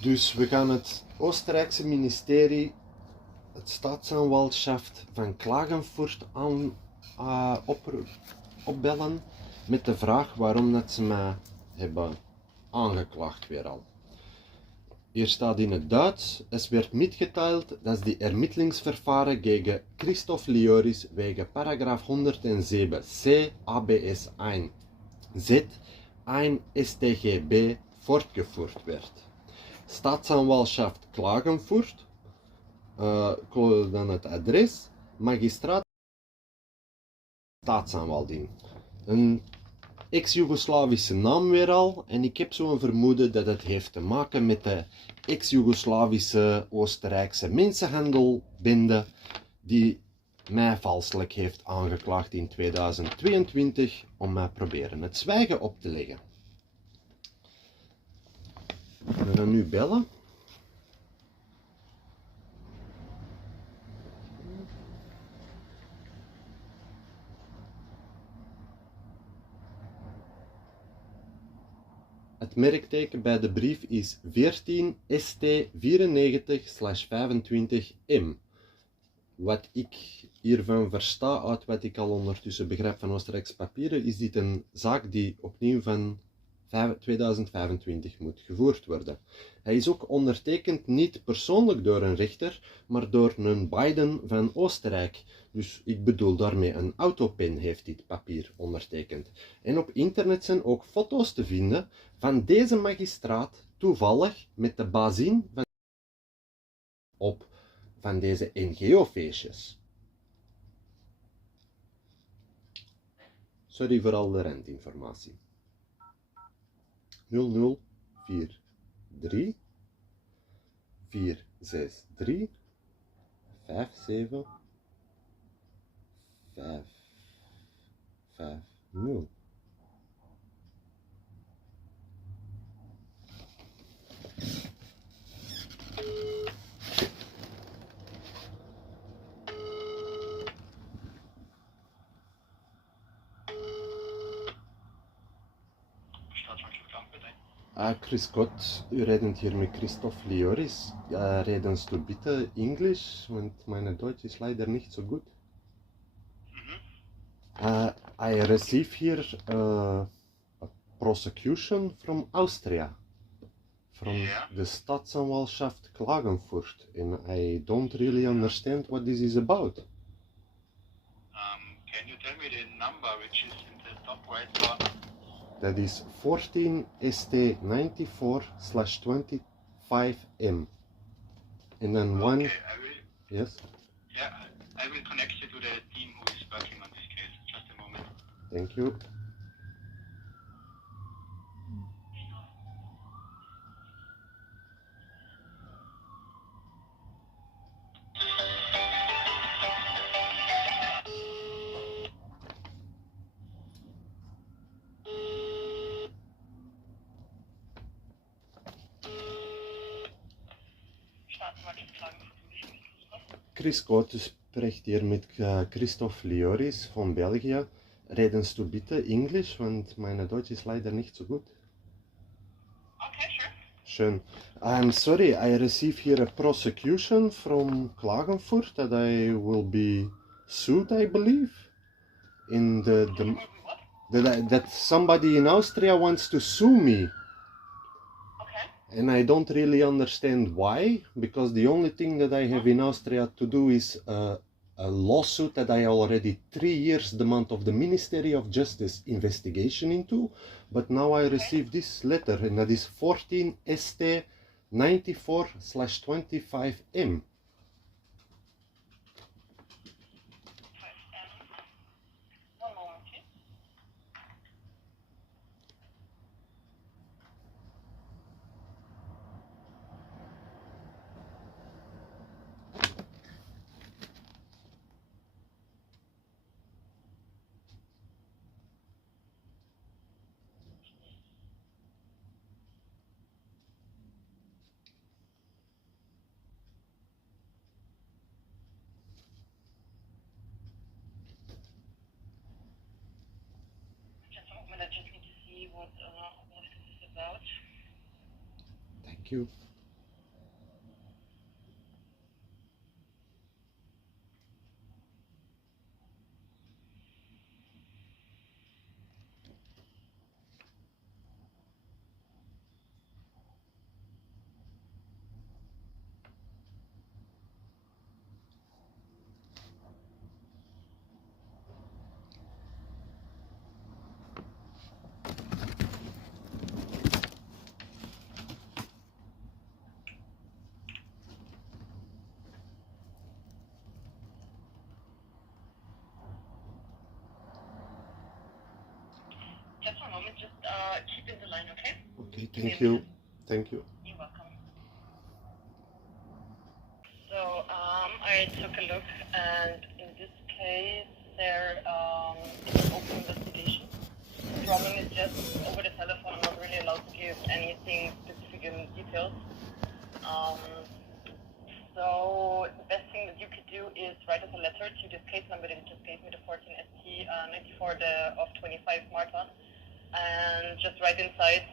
Dus we gaan het Oostenrijkse ministerie, het staatsanwaltschaft van Klagenfurt opbellen met de vraag waarom dat ze mij hebben aangeklaagd weer al. Hier staat in het Duits: es wird mitgeteilt, dass die Ermittlungsverfahren gegen Christoph Lioris wegen paragraaf 107c ABS 1 Z 1 StGB voortgevoerd werd. Staatsanwaltschaft Klagenfurt, dan het adres, magistraat, staatsanwalding. Een ex-Jugoslavische naam weer al, en ik heb zo'n vermoeden dat het heeft te maken met de ex-Jugoslavische Oostenrijkse mensenhandelbende die mij valselijk heeft aangeklaagd in 2022 om mij proberen het zwijgen op te leggen. We gaan nu bellen. Het merkteken bij de brief is 14 ST 94/25M. Wat ik hiervan versta uit wat ik al ondertussen begrijp van Oostenrijkse papieren, is dit een zaak die opnieuw van 2025 moet gevoerd worden. Hij is ook ondertekend niet persoonlijk door een rechter, maar door een Biden van Oostenrijk. Dus ik bedoel daarmee een autopen heeft dit papier ondertekend. En op internet zijn ook foto's te vinden van deze magistraat, toevallig met de bazin van deze NGO-feestjes. Sorry voor al de randinformatie. 0043 463 57 550. Grüß Gott, u redet hier mit Christoph Lioris. Redest du bitte Englisch, want meine Deutsch is leider nicht so gut. I receive here a prosecution from Austria, from the Staatsanwaltschaft Klagenfurt, and I don't really understand what this is about. Can you tell me the number which is in the top right corner? That is 14 ST 94/25M. And then one. Okay, I will. Yes? Yeah, I will connect you to the team who is working on this case. Just a moment. Thank you. Chris Koot spreekt hier met Christoph Lioris van België. Redest du bitte Englisch, want meine Deutsch is leider nicht so gut. Okay, sure. Schön. I'm sorry, I receive here a prosecution from Klagenfurt that I will be sued, I believe. In that somebody in Austria wants to sue me. And I don't really understand why, because the only thing that I have in Austria to do is a lawsuit that I already 3 years demand of the Ministry of Justice investigation into, but now I received this letter, and that is 14 ST 94/25M. I just need to see what this is about. Thank you. moment. Just keep in the line, okay? Okay, thank you. Thank you. You're welcome. So I took a look, and in this case, there is an open investigation. The problem is just over the telephone, I'm not really allowed to give anything specific in details. So the best thing that you could do is write us a letter to this case number that you just gave me, the 14ST 94 of 25 Marta, and just write inside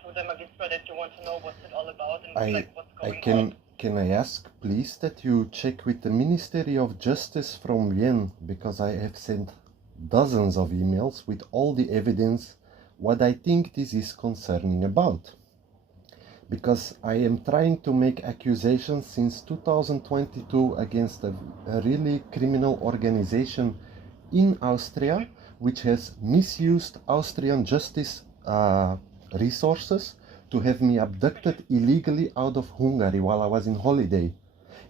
to the magistra that you want to know what's it all about and what's going on. Can I ask, please, that you check with the Ministry of Justice from Vienna, because I have sent dozens of emails with all the evidence what I think this is concerning about. Because I am trying to make accusations since 2022 against a really criminal organization in Austria, which has misused Austrian justice resources to have me abducted illegally out of Hungary while I was in holiday.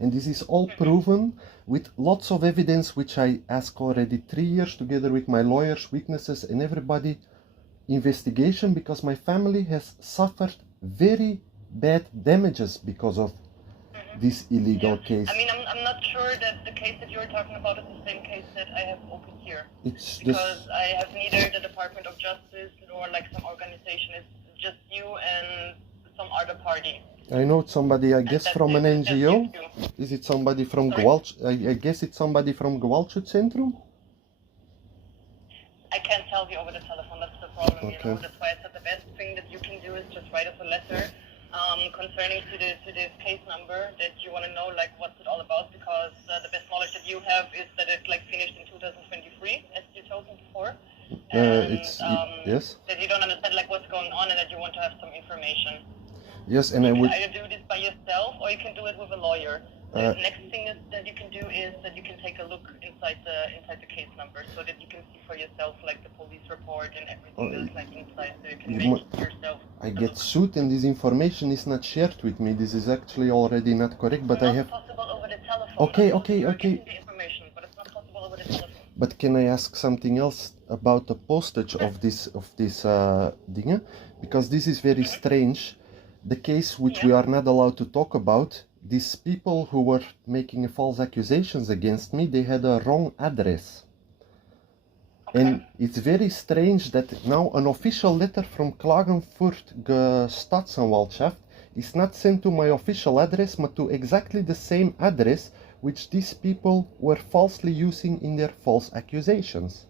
And this is all proven with lots of evidence, which I asked already 3 years together with my lawyers, witnesses and everybody, investigation, because my family has suffered very bad damages because of this illegal case. I mean, I'm not sure that the case that you're talking about is the same case that I have opened here. It's because I have neither the Department of Justice nor like some organization. It's just you and some other party. I know somebody, I guess, from an NGO. Is it somebody from Gwalch? I guess it's somebody from Centrum? I can't tell you over the telephone. That's the problem. You know, that's why I said the best thing that you can do is just write us a letter concerning to this case number that you want to know, like what's it all about, because the best knowledge that you have is that it like finished in 2023, as you told me before, and yes, that you don't understand like what's going on and that you want to have some information. Yes, and you I would either do this by yourself or you can do it with a lawyer. The next thing is that you can do is that you can take a look inside the case number so that you can see for yourself like the police report and everything that's like inside, so you can make it yourself. I get sued and this information is not shared with me. This is actually already not correct, but I have... It's not possible over the telephone. Okay. The information, but it's not possible over the telephone. But can I ask something else about the postage of this thing? Because this is very strange. The case which we are not allowed to talk about, these people who were making false accusations against me, they had a wrong address. And it's very strange that now an official letter from Klagenfurt Staatsanwaltschaft is not sent to my official address, but to exactly the same address which these people were falsely using in their false accusations.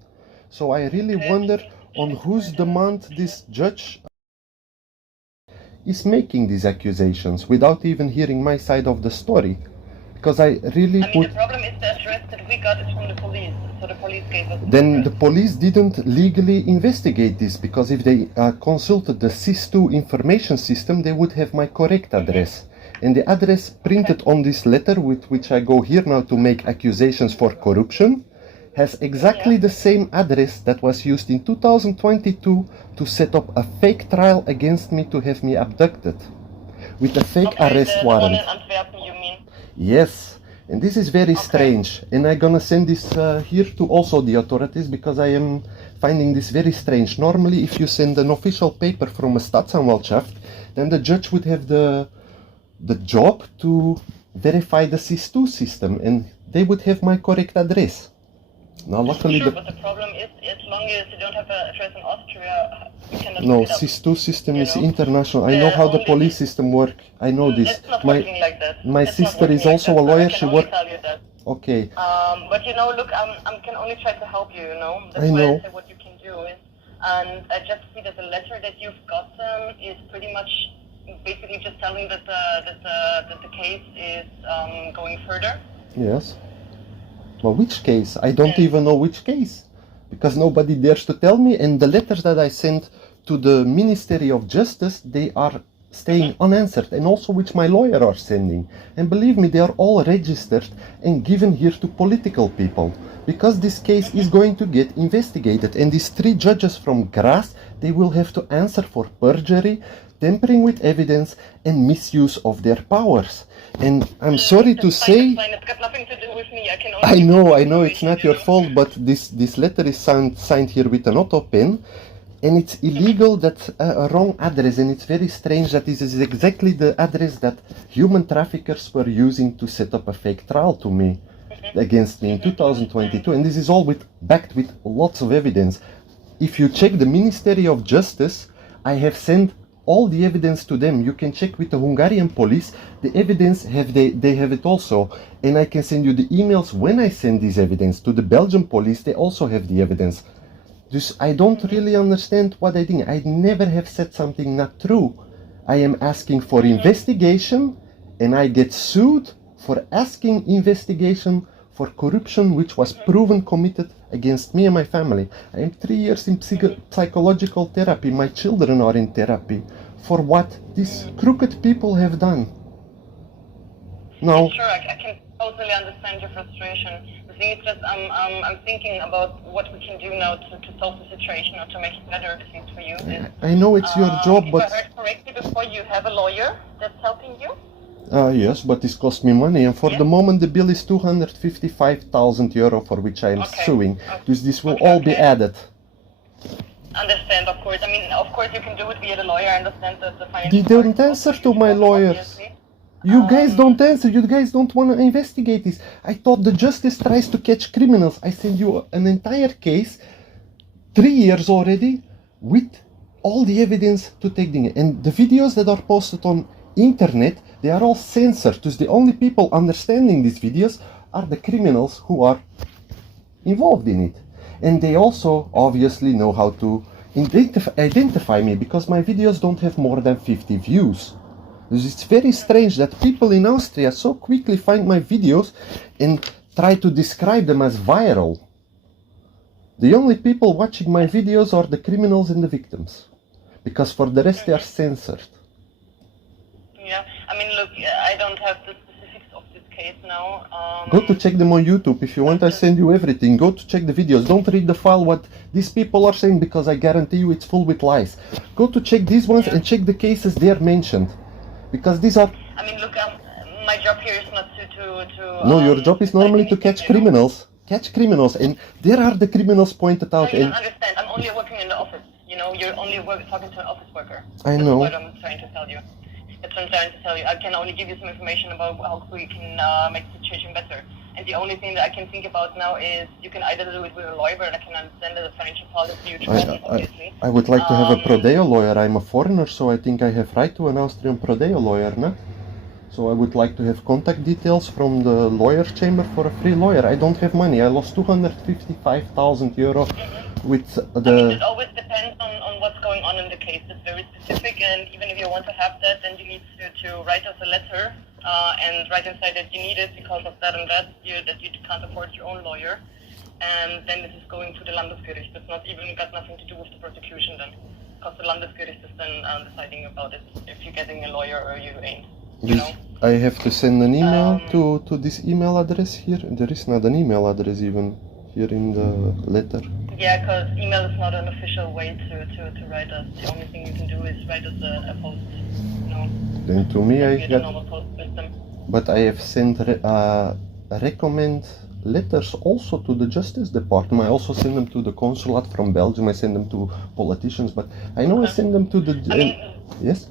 So I really wonder on whose demand this judge is making these accusations without even hearing my side of the story. Because I really the problem is the address that we got is from the police, so the police gave us Then the police didn't legally investigate this, because if they consulted the SIS2 information system, they would have my correct address. And the address printed on this letter, with which I go here now to make accusations for corruption, has exactly the same address that was used in 2022 to set up a fake trial against me to have me abducted. With a fake arrest warrant. The one in Antwerpen, you mean? Yes, and this is very strange, and I'm gonna send this here to also the authorities, because I am finding this very strange. Normally, if you send an official paper from a Staatsanwaltschaft, then the judge would have the job to verify the SIS2 system, and they would have my correct address. Now, luckily, but the problem is, as long as you don't have an address in Austria, you cannot no, look it up. SIS2 system is international. I know how the police system works. I know this. It's not working like that. My sister is also a lawyer. She works. Tell you that. Okay. But you know, look, I can only try to help you. You know, that's I why know. I say what you can do is, and I just see that the letter that you've gotten is pretty much basically just telling that the case is going further. Yes. Well, which case? I don't even know which case, because nobody dares to tell me, and the letters that I sent to the Ministry of Justice, they are staying unanswered, and also which my lawyer are sending. And believe me, they are all registered and given here to political people, because this case is going to get investigated, and these 3 judges from Graz, they will have to answer for perjury, tampering with evidence, and misuse of their powers. And I'm sorry to say... It's got nothing to do with me. I know, it's not your fault, but this letter is signed here with an auto pen. And it's illegal, that's a wrong address, and it's very strange that this is exactly the address that human traffickers were using to set up a fake trial to me, against me in 2022, and this is all backed with lots of evidence. If you check the Ministry of Justice, I have sent all the evidence to them. You can check with the Hungarian police, the evidence they have it also, and I can send you the emails when I send this evidence to the Belgian police. They also have the evidence. Dus I don't really understand what I think. I never have said something not true. I am asking for investigation, and I get sued for asking investigation for corruption which was proven committed against me and my family. I am 3 years in psychological therapy. My children are in therapy for what these crooked people have done. Now, sure, I can totally understand your frustration. The thing is just I'm thinking about what we can do now to solve the situation or to make it better, at least for you. I know it's your job, but... If I heard correctly before, you have a lawyer that's helping you? Yes, but this cost me money, and for the moment the bill is 255,000 euro for which I am suing. Dus this will all be added. Understand, of course. I mean, of course you can do it via the lawyer. I understand that the financial... They don't answer to my lawyers. You guys don't answer. You guys don't want to investigate this. I thought the justice tries to catch criminals. I send you an entire case, 3 years already, with all the evidence to take the... And the videos that are posted on internet, they are all censored. So the only people understanding these videos are the criminals who are involved in it. And they also obviously know how to identify me, because my videos don't have more than 50 views. It's very strange that people in Austria so quickly find my videos and try to describe them as viral. The only people watching my videos are the criminals and the victims, because for the rest they are censored. Yeah, I mean, look, I don't have the specifics of this case now. Go to check them on YouTube. If you want, I send you everything. Go to check the videos. Don't read the file what these people are saying, because I guarantee you it's full with lies. Go to check these ones and check the cases they are mentioned. Because these are... I mean, look, my job here is not to no, your job is normally to catch criminals. Catch criminals, and there are the criminals pointed out. No, you don't understand. I'm only working in the office. You know, you're only talking to an office worker. I know. That's what I'm trying to tell you. That's what I'm trying to tell you. I can only give you some information about how we can make the situation better. And the only thing that I can think about now is you can either do it with a lawyer, and I can understand that the financial part is a huge problem, obviously. I would like to have a pro deo lawyer. I'm a foreigner, so I think I have right to an Austrian pro deo lawyer, no? So I would like to have contact details from the lawyer chamber for a free lawyer. I don't have money. I lost 255,000 euro with the... I mean, it always depends on what's going on in the case. It's very specific, and even if you want to have that, then you need to write us a letter and write inside that you need it because of that and that, that you can't afford your own lawyer. And then this is going to the Landesgericht. It's not even got nothing to do with the prosecution then, because the Landesgericht is then deciding about it, if you're getting a lawyer or you ain't. You know? I have to send an email to this email address here. There is not an email address even here in the letter. Yeah, because email is not an official way to write us. The only thing you can do is write us a post. You know? Then to me I got... normal post system. But I have sent recommend letters also to the Justice Department. I also send them to the consulate from Belgium. I send them to politicians, but I know I send them to the... yes?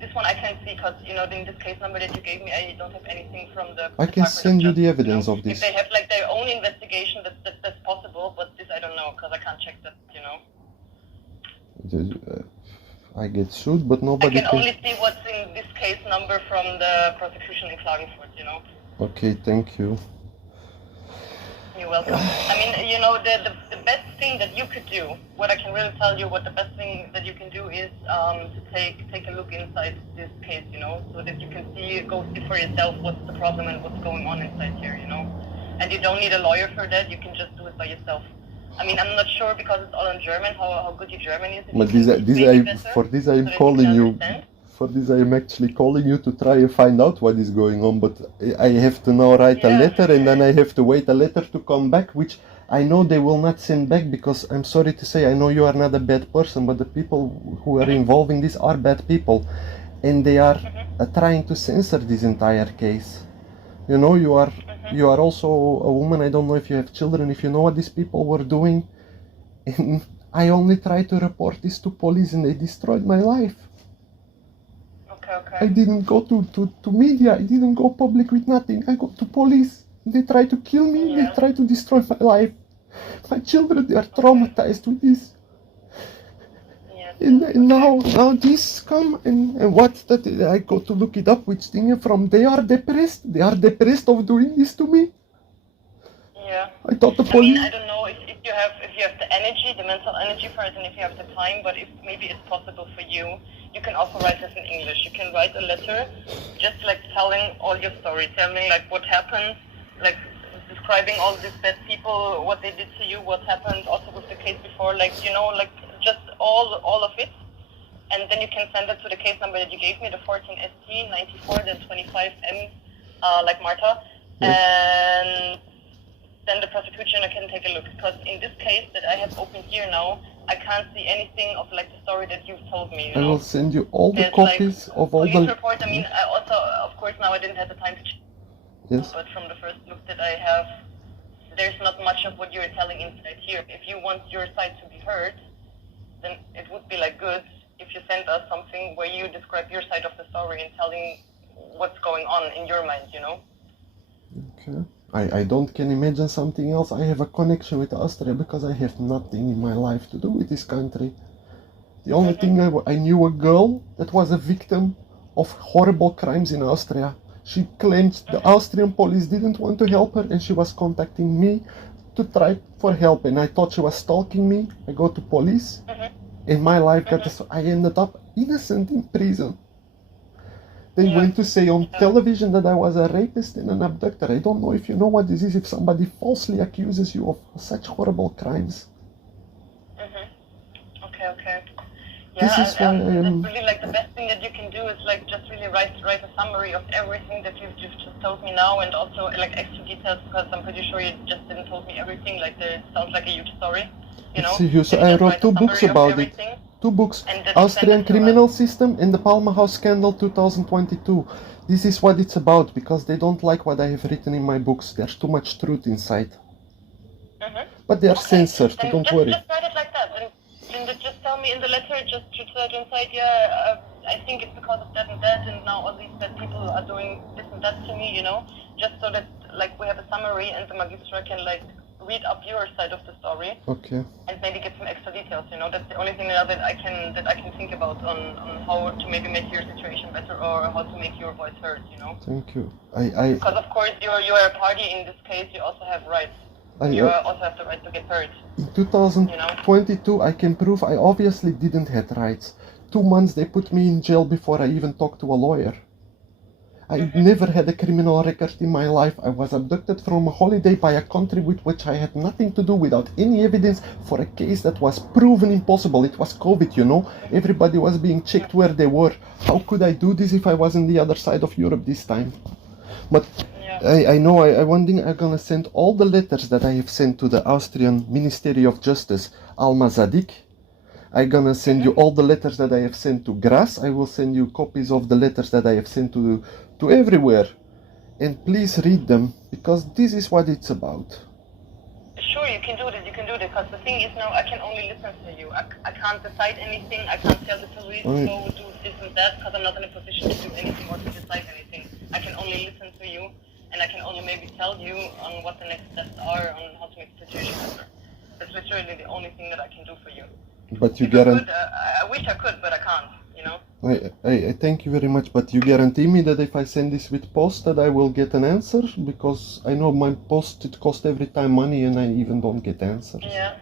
This one I can't see because, you know, in this case number that you gave me, I don't have anything from the... I can send you the evidence of this. If they have like their own investigation, that's possible, but this I don't know because I can't check that, you know. I get sued, but nobody can... only see what's in this case number from the prosecution in Klagenfurt, you know. Okay, thank you. You're welcome. I mean, you know, the best thing that you could do, what I can really tell you, what the best thing that you can do is to take a look inside this case, you know, so that you can go see for yourself what's the problem and what's going on inside here, you know. And you don't need a lawyer for that, you can just do it by yourself. I mean, I'm not sure because it's all in German, how good your German is. But for this I am calling you. For this I am actually calling you to try and find out what is going on, but I have to now write a letter and then I have to wait a letter to come back, which I know they will not send back because I'm sorry to say, I know you are not a bad person, but the people who are involved in this are bad people and they are trying to censor this entire case. You know, you are also a woman, I don't know if you have children, if you know what these people were doing. And I only tried to report this to police and they destroyed my life. Okay. I didn't go to media, I didn't go public with nothing. I go to police. They tried to kill me, Yeah. they tried to destroy my life. My children, they are traumatized with this. And now this come and what that I go to look it up, which thing from they are depressed of doing this to me. Yeah. I thought the I police. mean, I don't know if you have the energy, the mental energy for it, and if you have the time. But if maybe it's possible for you, you can also write this in English. You can write a letter, just like telling all your story, telling like what happened, like describing all these bad people, what they did to you, what happened, also with the case before, like like just all of it. And then you can send it to the case number that you gave me, the 14ST 94 then 25M, like Martha, and then the prosecution can take a look, because in this case that I have opened here now, I can't see anything of like the story that you've told me. I will send you all the copies of all police the report. I mean, I also, of course, now I didn't have the time to check. Yes. But from the first look that I have, there's not much of what you're telling inside here. If you want your side to be heard, then it would be like good if you send us something where you describe your side of the story and telling what's going on in your mind, Okay. I don't can imagine something else. I have a connection with Austria because I have nothing in my life to do with this country. The only thing I knew a girl that was a victim of horrible crimes in Austria. She claimed the Austrian police didn't want to help her and she was contacting me to try for help, and I thought she was stalking me. I go to police and my life I ended up innocent in prison. They went to say on television that I was a rapist and an abductor. I don't know if you know what this is, if somebody falsely accuses you of such horrible crimes. Okay. This is why I am... That's really like the best thing that you can do is like just really write a summary of everything that you've just told me now, and also like extra details, because I'm pretty sure you just didn't told me everything. Like it sounds like a huge story, It's huge. I wrote 2 books about it. 2 books, Austrian criminal system and the Palma House scandal 2022. This is what it's about, because they don't like what I have written in my books. There's too much truth inside. But they are censored, then don't worry. Just write it like that. And just tell me in the letter, just to tell inside, I think it's because of that and that, and now all these bad people are doing this and that to me, just so that like we have a summary and the magistrate can like read up your side of the story. Okay. And maybe get some extra details, That's the only thing that I can think about on how to maybe make your situation better, or how to make your voice heard, Thank you. Because of course you are a party in this case. You also have rights. You also have the right to get heard. In 2022, I can prove I obviously didn't have rights. 2 months they put me in jail before I even talked to a lawyer. I never had a criminal record in my life. I was abducted from a holiday by a country with which I had nothing to do, without any evidence, for a case that was proven impossible. It was COVID, Everybody was being checked where they were. How could I do this if I was on the other side of Europe this time? But I know one thing, I'm gonna send all the letters that I have sent to the Austrian Ministry of Justice, Alma Zadik. I'm gonna send you all the letters that I have sent to Gras. I will send you copies of the letters that I have sent to everywhere. And please read them, because this is what it's about. Sure, you can do this, because the thing is now I can only listen to you. I can't decide anything, I can't tell the police to go do this and that, because I'm not in a position to do anything or to decide anything. I can only listen to you, and I can only maybe tell you on what the next steps are, on how to make the situation better. That's literally the only thing that I can do for you. But you guarantee... I wish I could, but I can't, I thank you very much, but you guarantee me that if I send this with post that I will get an answer? Because I know my post, it costs every time money and I even don't get answers. Yeah.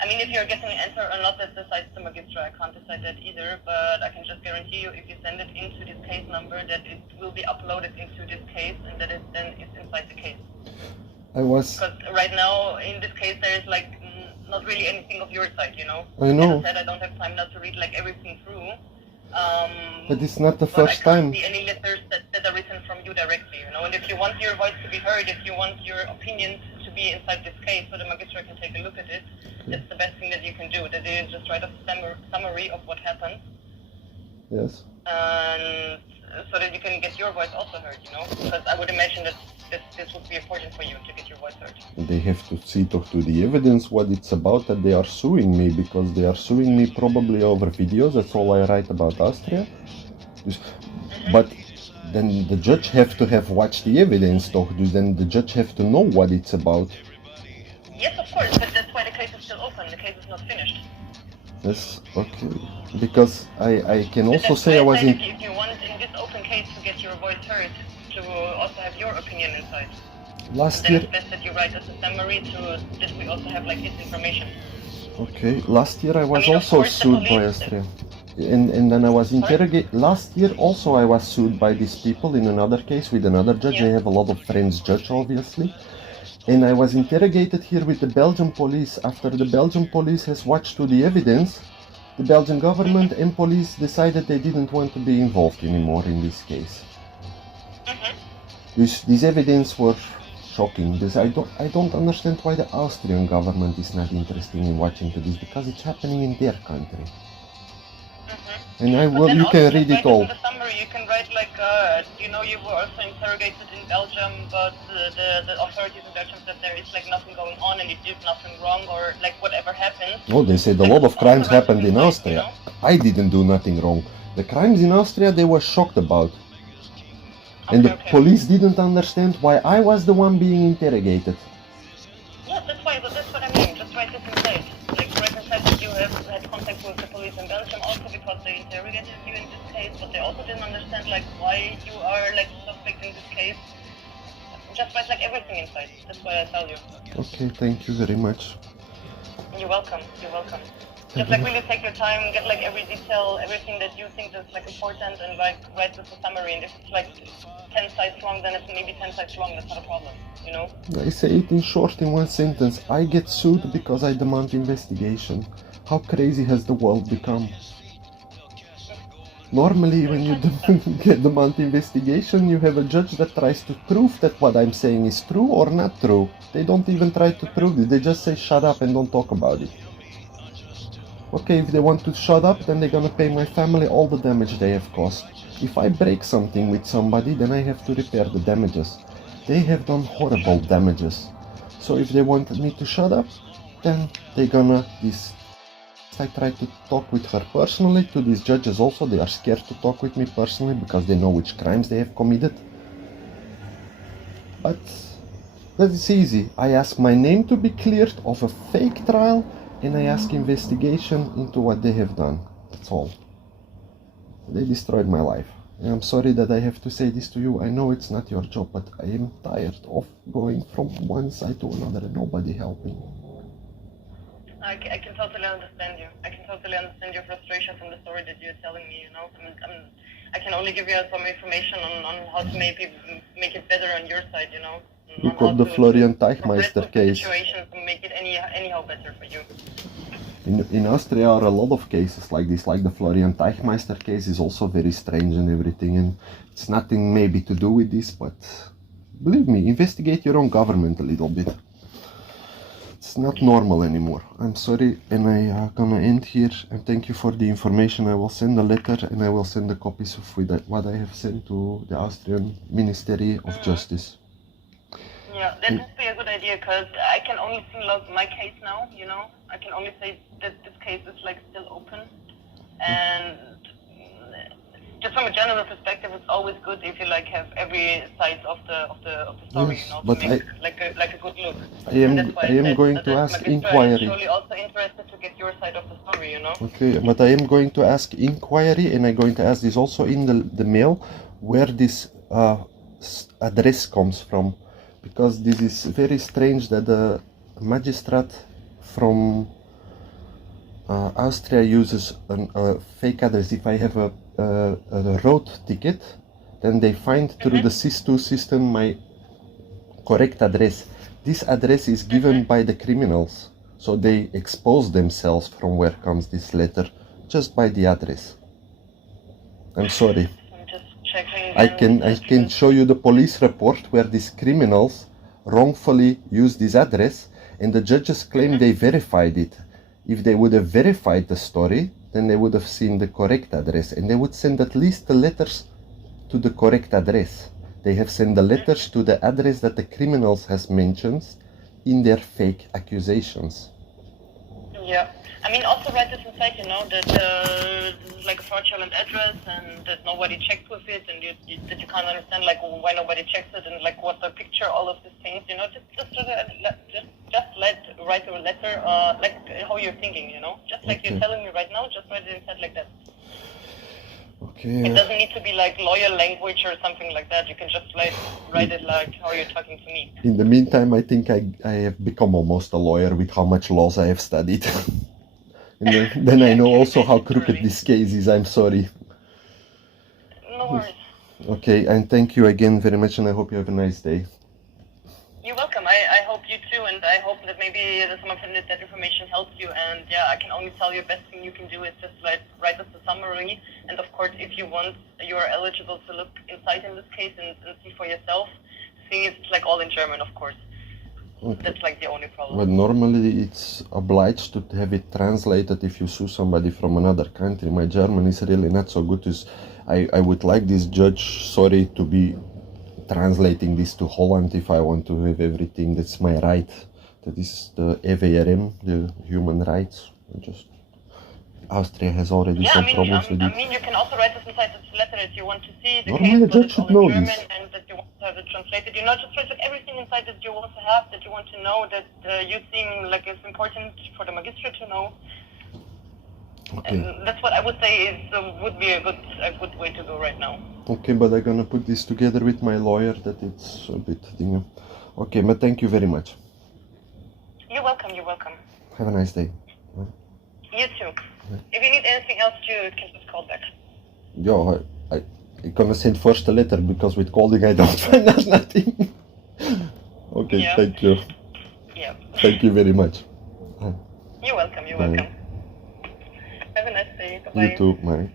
I mean, if you're getting an answer or not, that decides the magistrate. I can't decide that either, but I can just guarantee you, if you send it into this case number, that it will be uploaded into this case and that it then is inside the case. Because right now, in this case, there is like not really anything of your side, I know. As I said, I don't have time now to read like everything through. But it's not the first time. I can't see any letters that are written from you directly, And if you want your voice to be heard, if you want your opinion to be inside this case, so the magistrate can take a look at it, that's the best thing that you can do. That is just write a summary of what happened. Yes. And so that you can get your voice also heard, Because I would imagine that this would be important for you to get your voice heard. They have to see to the evidence what it's about that they are suing me, because they are suing me probably over videos. That's all I write about Austria. But then the judge have to have watched the evidence, though. Then the judge have to know what it's about. Yes, of course, but that's why the case is still open. The case is not finished. Yes, okay. Because I can also That's say I why was said in... if you want in this open case to get your voice heard, to also have your opinion inside. Last Then year... it's best that you write as a summary to this we also have like this information. Okay, last year I was I mean, also course, sued by police- Austria. And then I was interrogated. Last year also I was sued by these people in another case with another judge. Yeah. I have a lot of friends judge, obviously. And I was interrogated here with the Belgian police. After the Belgian police has watched to the evidence, the Belgian government and police decided they didn't want to be involved anymore in this case. These evidence were shocking. I don't understand why the Austrian government is not interested in watching to this, because it's happening in their country. And you can read it all. In the summary, you can write like, you were also interrogated in Belgium, but the authorities in Belgium said there is like nothing going on and you did nothing wrong, or like whatever happened. Oh, they said a lot of crimes happened in Austria. I didn't do nothing wrong. The crimes in Austria they were shocked about. And the police didn't understand why I was the one being interrogated. Yeah, that's what I mean. Just write this inside. Like write inside that you have had contact with the police in Belgium also because they interrogated you in this case, but they also didn't understand like why you are like suspect in this case. Just write like everything inside. That's what I tell you. Okay, thank you very much. You're welcome. You're welcome. Just like really take your time, get like every detail, everything that you think is like important, and like write this a summary. And if it's like 10 sides long, then it's maybe 10 sides long. That's not a problem, you know. I say it in short in one sentence. I get sued because I demand investigation. How crazy has the world become? Normally, when you demand investigation, you have a judge that tries to prove that what I'm saying is true or not true. They don't even try to prove it. They just say shut up and don't talk about it. Okay, if they want to shut up, then they're gonna pay my family all the damage they have caused. If I break something with somebody, then I have to repair the damages. They have done horrible damages. So if they wanted me to shut up, then they're gonna... I try to talk with her personally, to these judges also. They are scared to talk with me personally because they know which crimes they have committed. But that is easy. I ask my name to be cleared of a fake trial, and I ask investigation into what they have done. That's all. They destroyed my life. And I'm sorry that I have to say this to you. I know it's not your job, but I am tired of going from one side to another and nobody helping. I can totally understand you. I can totally understand your frustration from the story that you're telling me, you know. I can only give you some information on how to make it better on your side, you know. Look at the Florian Teichmeister case. Situation to make it anyhow better for you. In Austria are a lot of cases like this, like the Florian Teichmeister case is also very strange and everything, and it's nothing maybe to do with this, but believe me, investigate your own government a little bit. It's not normal anymore. I'm sorry, and I gonna end here, and thank you for the information. I will send a letter and I will send the copies of what I have sent to the Austrian Ministry of Justice. Yeah, that would be a good idea, because I can only see like my case now, you know. I can only say that this case is like still open, and just from a general perspective, it's always good if you like have every side of the story, Yes, you know, but to make like a good look. I am going to ask inquiry. I'm surely also interested to get your side of the story, you know. Okay, but I am going to ask inquiry, and I'm going to ask this also in the mail, where this address comes from, because this is very strange that the magistrate from Austria uses a fake address. If I have a road ticket, then they find through the SIS2 system my correct address. This address is given by the criminals, so they expose themselves from where comes this letter just by the address. I'm sorry. I'm just checking. I can show you the police report where these criminals wrongfully used this address, and the judges claim they verified it. If they would have verified the story, then they would have seen the correct address, and they would send at least the letters to the correct address. They have sent the letters to the address that the criminals has mentioned in their fake accusations. Yeah. I mean, also write this inside, you know, that this is like a fraudulent address and that nobody checked with it, and that you can't understand like why nobody checks it and like what the picture, all of these things, you know. Write a letter, like how you're thinking, you know, just like you're telling me right now. Just write it inside like that. Okay. It doesn't need to be like lawyer language or something like that. You can just like write it like how you're talking to me. In the meantime, I think I have become almost a lawyer with how much laws I have studied. And then I know also how crooked this case is. I'm sorry. No worries. Okay, and thank you again very much, and I hope you have a nice day. You're welcome. I hope you too, and I hope that maybe some of that information helps you. And yeah, I can only tell you best thing you can do is just like write us a summary. And of course, if you want, you are eligible to look inside in this case and see for yourself. See, it's like all in German, of course. Okay. That's like the only problem. But normally it's obliged to have it translated if you sue somebody from another country. My German is really not so good. I would like this judge, sorry, to be translating this to Holland if I want to have everything. That's my right. That is the EVRM, the human rights. Austria has already some problems with it. I mean, you can also write this inside this letter that you want to see the normally case, the judge should know German, this. and that you want to have it translated. You know, just write like everything inside that you want to have, that you want to know, that you seem like it's important for the magistrate to know. Okay. And that's what I would say would be a good way to go right now. Okay, but I'm gonna put this together with my lawyer that it's a bit thing. Okay, but thank you very much. You're welcome. You're welcome. Have a nice day. Bye. You too. Bye. If you need anything else, you can just call back. Yeah, I'm gonna send first a letter because with calling I don't find out nothing. Okay, yeah. Thank you. Yeah. Thank you very much. You're welcome. You're welcome. Have a nice day. Bye-bye. You too, bye.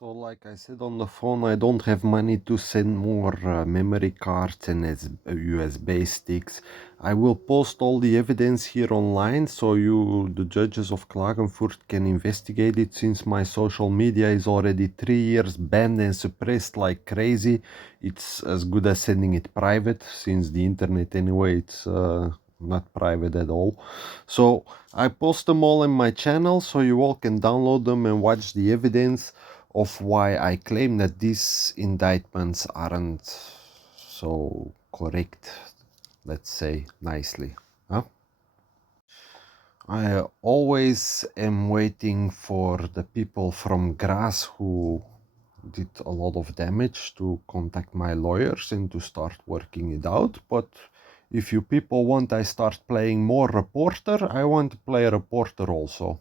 So like I said on the phone, I don't have money to send more memory cards and USB sticks. I will post all the evidence here online so you, the judges of Klagenfurt, can investigate it, since my social media is already 3 years banned and suppressed like crazy. It's as good as sending it private, since the internet anyway, it's not private at all. So I post them all in my channel so you all can download them and watch the evidence of why I claim that these indictments aren't so correct, let's say nicely. Huh? I always am waiting for the people from Graz who did a lot of damage to contact my lawyers and to start working it out. But if you people want I start playing more reporter, I want to play a reporter also.